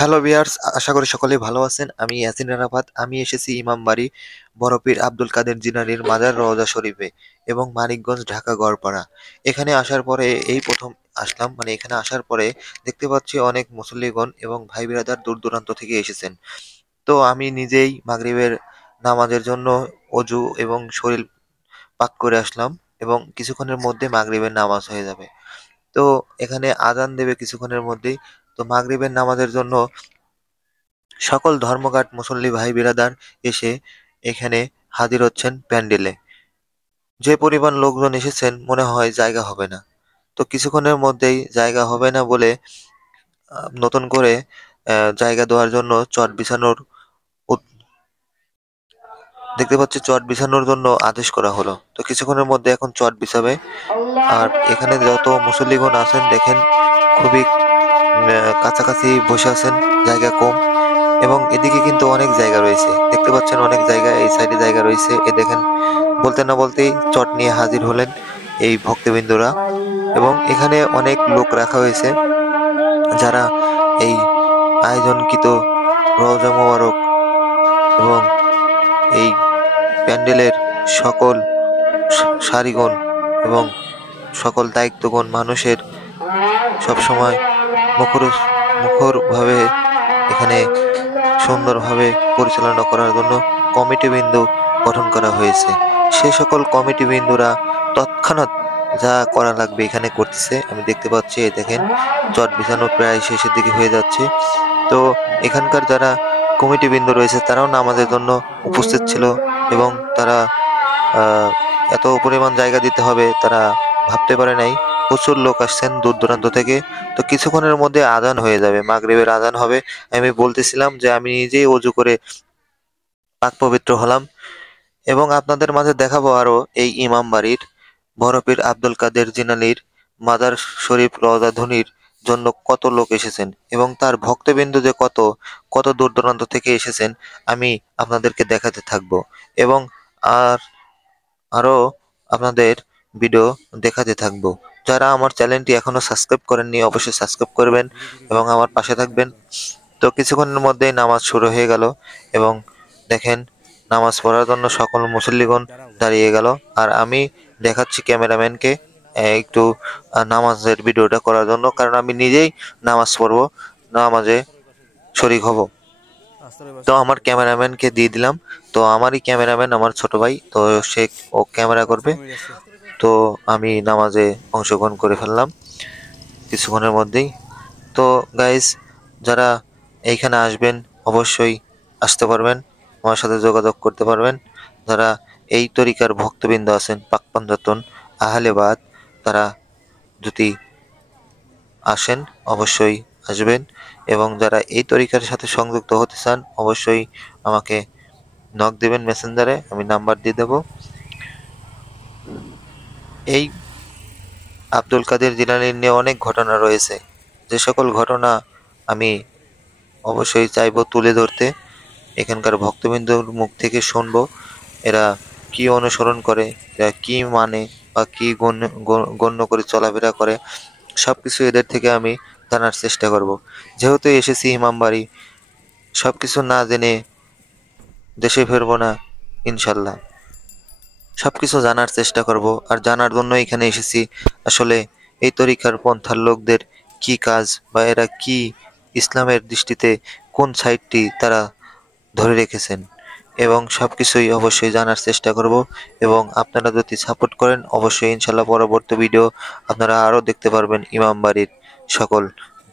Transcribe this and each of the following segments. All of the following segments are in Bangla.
হ্যালো ভিউয়ার্স, আশা করি সকলেই ভালো আছেন। আমি ইয়াসিন আরাফাত। আমি এসেছি ইমামবাড়ি বড় পীর আব্দুল কাদের জিলানীর মাজার রওজা শরীফে এবং মানিকগঞ্জ, ঢাকা গড়পাড়া। এখানে আসার পরে এই প্রথম আসলাম, মানে এখানে আসার পরে দেখতে পাচ্ছি অনেক মুসল্লিগণ এবং ভাই বিরাদার দূর দূরান্ত থেকে এসেছেন। তো আমি নিজেই মাগরিবের নামাজের জন্য অজু এবং শরীর পাক করে আসলাম এবং কিছুক্ষণের মধ্যে মাগরিবের নামাজ হয়ে যাবে। তো এখানে আজান দেবে কিছুক্ষণের মধ্যেই। তো মাগরিবের নামাজের জন্য সকল ধর্মঘাট মুসল্লি ভাই বিরাদার এসে এখানে হাজির হচ্ছেন প্যান্ডেলে। যে পরিমাণ লোকজন এসেছেন মনে হয় জায়গা হবে না। তো কিছুক্ষণের মধ্যেই জায়গা হবে না বলে নতুন করে জায়গা দেওয়ার জন্য চট বিছানোর উদ- দেখতে পাচ্ছি চট বিছানোর জন্য আদেশ করা হলো। তো কিছুক্ষণের মধ্যে এখন চট বিছাবে। আর এখানে যত মুসল্লিগণ আছেন দেখেন খুবই কাছাকাছি বসে আছেন, জায়গা কম। এবং এদিকে কিন্তু অনেক জায়গা রয়েছে, দেখতে পাচ্ছেন অনেক জায়গা, এই সাইডে জায়গা রয়েছে। এ দেখেন, বলতে না বলতেই চট নিয়ে হাজির হলেন এই ভক্তবৃন্দরা। এবং এখানে অনেক লোক রাখা হয়েছে যারা এই আয়োজনকৃত রওজা মোবারক এবং এই প্যান্ডেলের সকল সারিগণ এবং সকল দায়িত্বগণ মানুষের সবসময় মুখর মুখর ভাবে এখানে সুন্দরভাবে পরিচালনা করার জন্য কমিটিবৃন্দ গঠন করা হয়েছে। সে সকল কমিটিবৃন্দরা তৎক্ষণাৎ যা করা লাগবে এখানে করতেছে। আমি দেখতে পাচ্ছি, এই দেখেন চট বিছানো প্রায় শেষের দিকে হয়ে যাচ্ছে। তো এখানকার যারা কমিটিবৃন্দ রয়েছে তারাও নামাজের জন্য উপস্থিত ছিল এবং তারা আহ এত পরিমাণ জায়গা দিতে হবে তারা ভাবতে পারে নাই। প্রচুর লোক আসছেন দূর দূরান্ত থেকে। তো কিছুক্ষণের মধ্যে আজান হয়ে যাবে, মাগরিবের আজান হবে। আমি বলতেছিলাম যে আমি নিজেই অজু করে পাক পবিত্র হলাম এবং আপনাদের মাঝে দেখাবো আরো এই ইমামবাড়ির বড় পীর আব্দুল কাদের জিলানীর মাজার শরীফ রওজা ধনির জন্য কত লোক এসেছেন এবং তার ভক্তবৃন্দ যে কত কত দূর দূরান্ত থেকে এসেছেন আমি আপনাদেরকে দেখাতে থাকবো। এবং আর আরো আপনাদের ভিডিও দেখাতে থাকবো। যারা আমার চ্যানেলটি এখনো সাবস্ক্রাইব করেননি অবশ্যই সাবস্ক্রাইব করবেন এবং আমার পাশে থাকবেন। তো কিছুক্ষণের মধ্যেই নামাজ শুরু হয়ে গেল এবং দেখেন নামাজ পড়ার জন্য সকল মুসল্লিগণ দাঁড়িয়ে গেল। আর আমি দেখাচ্ছি ক্যামেরাম্যানকে একটু নামাজের ভিডিওটা করার জন্য, কারণ আমি নিজেই নামাজ পড়বো, নামাজে শরীক হব। তো আমার ক্যামেরাম্যানকে দিয়ে দিলাম। তো আমারই ক্যামেরাম্যান আমার ছোট ভাই, তো সে ও ক্যামেরা করবে। তো আমি নামাজে অংশগ্রহণ করে ফেললাম কিছুক্ষণের মধ্যেই। তো গাইস, যারা এইখানে আসবেন অবশ্যই আসতে পারবেন, আমার সাথে যোগাযোগ করতে পারবেন। যারা এই তরিকার ভক্তবৃন্দ আছেন পাক পাঞ্জাতন আহলে বাদ, তারা যদি আসেন অবশ্যই আসবেন। এবং যারা এই তরিকার সাথে সংযুক্ত হতে চান অবশ্যই আমাকে নক দিবেন মেসেঞ্জারে, আমি নাম্বার দিয়ে দেব। এই আব্দুল কাদের জিলানীর নিয়ে অনেক ঘটনা রয়েছে, যে সকল ঘটনা আমি অবশ্যই চাইবো তুলে ধরতে, এখানকার ভক্তবৃন্দর মুখ থেকে শুনবো এরা কি অনুসরণ করে, এরা কি মানে বা কি গণ্য করে চলাফেরা করে, সবকিছু এদের থেকে আমি জানার চেষ্টা করব। যেহেতু এসেছি ইমামবাড়ি, সবকিছু না জেনে দেশে ফিরবো না ইনশাল্লাহ। সবকিছু জানার চেষ্টা করব, আর জানার জন্য এখানে এসেছি। আসলে এই তরিকার পন্থার লোকদের কি কাজ বা এরা কি ইসলামের দৃষ্টিতে কোন সাইডটি তারা ধরে রেখেছেন, এবং সবকিছুই অবশ্যই জানার চেষ্টা করব। এবং আপনারা যদি সাপোর্ট করেন অবশ্যই ইনশাল্লাহ পরবর্তী ভিডিও আপনারা আরো দেখতে পারবেন ইমামবাড়ির সকল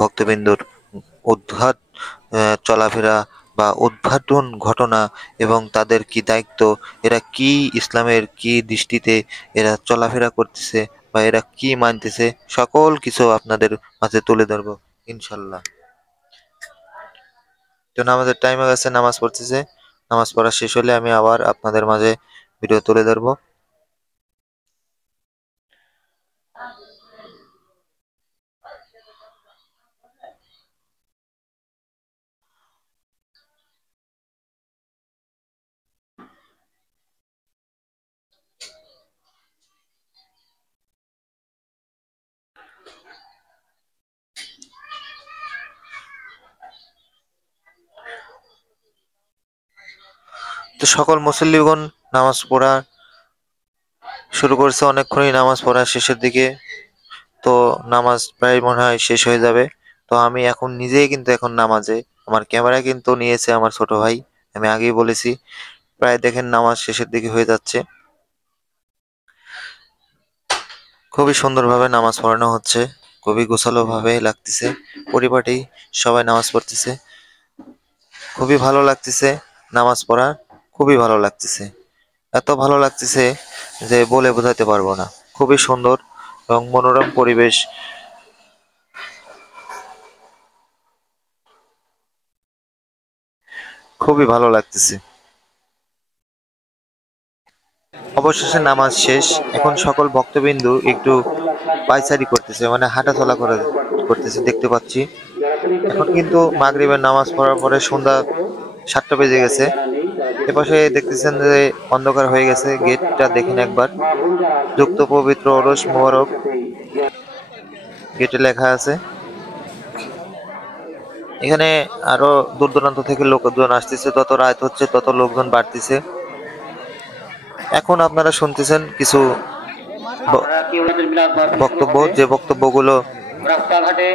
ভক্তবৃন্দর উদ্ঘাট চলাফেরা বা উদ্ঘাটন ঘটনা এবং তাদের কি দায়িত্ব, এরা কি ইসলামের কি দৃষ্টিতে এরা চলাফেরা করতেছে বা এরা কি মানতেছে, সকল কিছু আপনাদের মাঝে তুলে ধরবো ইনশাল্লাহ। তো নামাজের টাইম হয়ে গেছে, নামাজ পড়তেছে। নামাজ পড়া শেষ হলে আমি আবার আপনাদের মাঝে ভিডিও তুলে ধরবো। তো সকল মুসল্লিগণ নামাজ পড়া শুরু করছে, অনেকক্ষণই নামাজ পড়া শেষের দিকে। তো নামাজ প্রায় মনে হয় শেষ হয়ে যাবে। তো আমি এখন নিজেই কিন্তু এখন নামাজে, আমার ক্যামেরা কিন্তু নিয়েছে আমার ছোট ভাই, আমি আগেই বলেছি। প্রায় দেখেন নামাজ শেষের দিকে হয়ে যাচ্ছে। খুবই সুন্দরভাবে নামাজ পড়ানো হচ্ছে, খুবই গোছালো ভাবে লাগতেছে। পরিপাটি সবাই নামাজ পড়তেছে, খুবই ভালো লাগতেছে নামাজ পড়া, খুবই ভালো লাগতেছে। এত ভালো লাগতেছে যে বলে বোঝাতে পারবো না। খুবই সুন্দর এবং মনোরম পরিবেশ, খুবই ভালো লাগতেছে। অবশেষে নামাজ শেষ। এখন সকল ভক্তবিন্দু একটু পায়চারি করতেছে, মানে হাঁটাচলা করতেছে দেখতে পাচ্ছি। এখন কিন্তু মাগরিবের নামাজ পড়ার পরে সন্ধ্যা 7টা বেজে গেছে। এপাশে দেখতেছেন যে অন্ধকার হয়ে গেছে, গেটটা দেখেন একবার। যুক্ত পবিত্র ওরস মোবারক গেটে লেখা আছে। এখানে আরো দূর দূরান্ত থেকে লোকজন আসতেছে, তত রাত হচ্ছে তত লোকজন বাড়তেছে। এখন আপনারা শুনতেছেন কিছু ব- বক্তব্য, যে বক্তব্যগুলো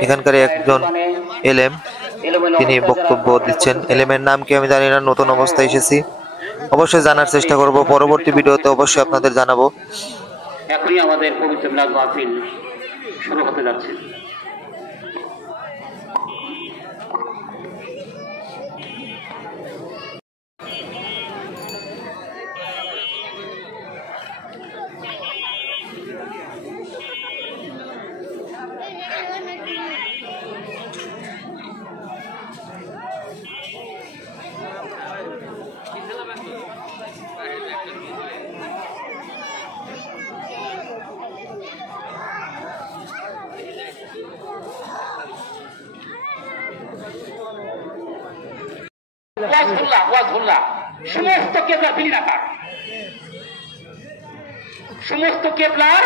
এখানকার একজন এলেম তিনি বক্তব্য দিচ্ছেন। এলেমের নাম কি আমি জানি না, নতুন অবস্থায় এসেছি, অবশ্যই জানার চেষ্টা করব, পরবর্তী ভিডিওতে অবশ্যই আপনাদের জানাবো। এখনই আমাদের পবিত্র মিলাদ মাহফিল শুরু হতে যাচ্ছে। সমস্ত কেবলার বিলীনাকার, সমস্ত কেবলার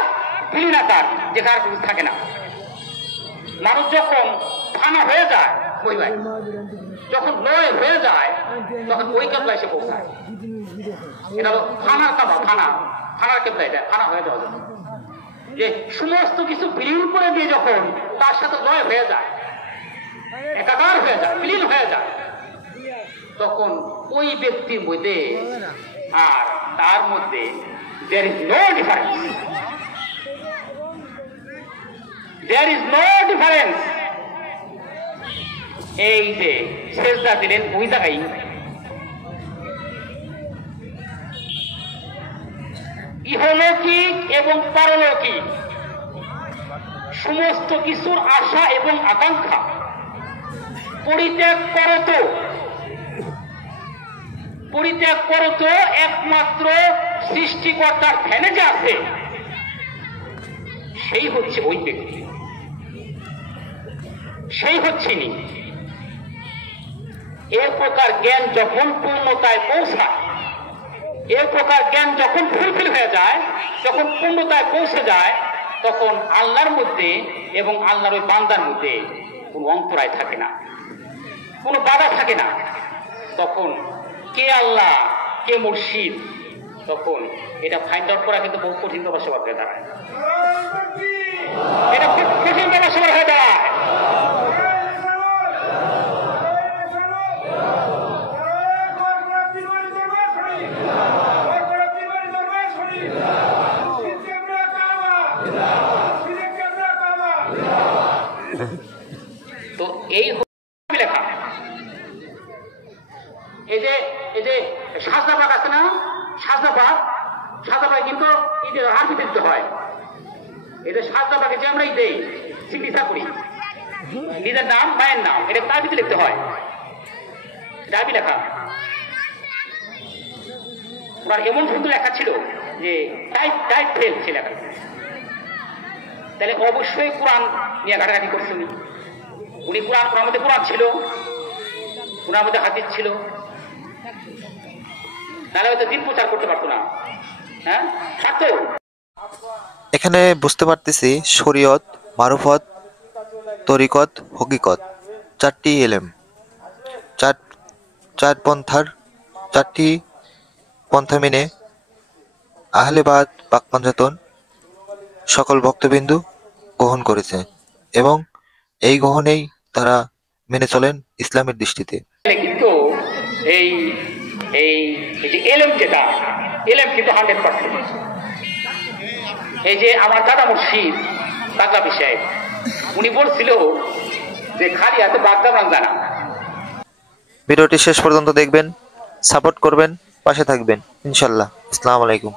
বিলীনাকার, যেখানে কিছু থাকে না। মানুষ যখন ফানা হয়ে যায়, ওই ভাই যখন লয় হয়ে যায়, তখন ওই কেবলা এসে পৌঁছায়। এটা হলো ফানার কাবা, ফানার কেবলা, এটা ফানা হয়ে যাওয়া যায়। যে সমস্ত কিছু বিলীন করে দিয়ে যখন তার সাথে লয় হয়ে যায়, একাকার হয়ে যায়, বিলীন হয়ে যায়, তখন ওই ব্যক্তির মধ্যে আর তার মধ্যে there is no difference, there is no difference। এই যে সেজদা দিলেন ওই জায়গায় ইহলৌকিক এবং পারলৌকিক সমস্ত কিছুর আশা এবং আকাঙ্ক্ষা পরিত্যাগ করতো একমাত্র সৃষ্টিকর্তার ধ্যানে যে আছে, সেই হচ্ছে ওই ব্যক্তি, সেই হচ্ছে নি। এ প্রকার জ্ঞান যখন পূর্ণতায় পৌঁছায়, এ প্রকার জ্ঞান যখন ফুলফিল হয়ে যায়, যখন পূর্ণতায় পৌঁছে যায়, তখন আল্লাহর মধ্যে এবং আল্লাহর ওই বান্দার মধ্যে কোনো অন্তরায় থাকে না, কোনো বাধা থাকে না। তখন কে আল্লাহ, কে মুর্শিদ, তখন এটা ফাইন্ড আউট করা কিন্তু বহু কঠিন ব্যাপার হয়ে দাঁড়ায়। এটা খুব কঠিন ব্যাপার হয়ে দাঁড়ায়। তো এই লেখা, এই যে সাজদাবাগ আছে না, সাজদাবাগ কিন্তু আরবিতে দিতে হয়। এটা সাজদাবাগে যে আমরা দেই চিকিৎসা করি, নিজের নাম মায়ের নাম, এটা আরবিতে লিখতে হয়, এটা আরবি লেখা। ওনার এমন সুন্দর লেখা ছিল যে টাইপ ফেল সে লেখা। তাহলে অবশ্যই কোরআন নিয়ে ঘাটাঘাটি করছেন উনি। ওনার মধ্যে কোরআন ছিল, ওনার মধ্যে হাদিস ছিল, তাহলে হয়তো দিন প্রচার করতে পারতো না। হ্যাঁ, থাকতো। এখানে বুঝতে পারতেছি শরীয়ত, মারুফত, তরিকত, হকিকত, চারটি এলেম, চার পন্থার চারটি পন্থা মেনে আহলেবাদ পাক পাঞ্জাতন সকল ভক্তবিন্দু গ্রহণ করেছে এবং এই গ্রহণেই তারা মেনে চলেন ইসলামের দৃষ্টিতে। কিন্তু এই এই এই যে এলএম যেটা এলএম কিন্তু 100%। এই যে আমার দাদা মুর্শিদ বাগদাবি সাহেব উনি বলছিল যে খালি হাতে বাগদাবান জানা। ভিডিওটি শেষ পর্যন্ত দেখবেন, সাপোর্ট করবেন, পাশে থাকবেন ইনশাল্লাহ। আসসালামু আলাইকুম।